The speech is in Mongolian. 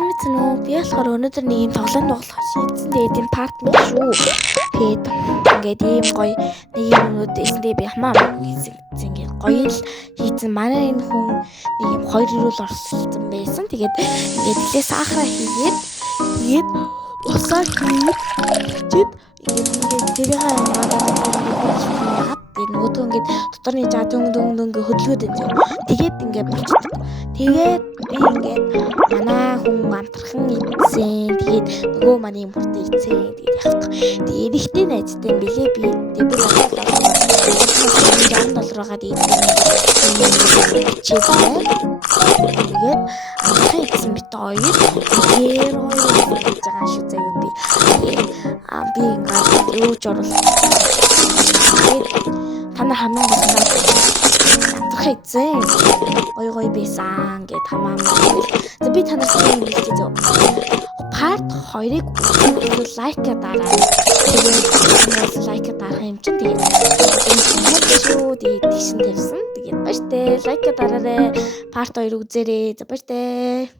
Мэдсэн үү? Би болохоор өнөөдөр нэг юм тоглоом тоглох шийдсэн. Тэгээд энэ парт мөн шүү. Тэгээд ингээд ийм гоё нэг юмнууд эсэндээ би хамаа ингээд гоё л хийсэн. Манай энэ хүн нэг юм 2 руу л орсон байсан. Тэгээд ингээд тэлээ сахара хийгээд усаа хийгээд ингээд тэрийг тэгээд нөгөө ингээд доторны жаа дөнгө хөдөлгөөд энэ. Тэгээд ингээд болчихдог. Тэгээд би ингээд манай хүн амтрхан идсэн. Тэгээд нөгөө манай юм бүртээ идсэн. Тэгээд явах. Тэгээд ихтэй найзтай юм билээ би. Тэгээд $10 идсэн. Тэгээд амтрхан идсэн бит хоёр. Тэгээд гэж байгаа шүү заяа би. Би ингээд өөж оруулах. Тана хамаа амтрах эзэн гой байсан гэд хамаа. За би танаас юм хэлчихье. Part 2-ыг лайка дараа. Тэгээд лайка дарах юм чинь тэгээд тэгшин тавьсан. Тэгээд баяртай лайка дараарай. Part 2 үзээрэй. За баяртай.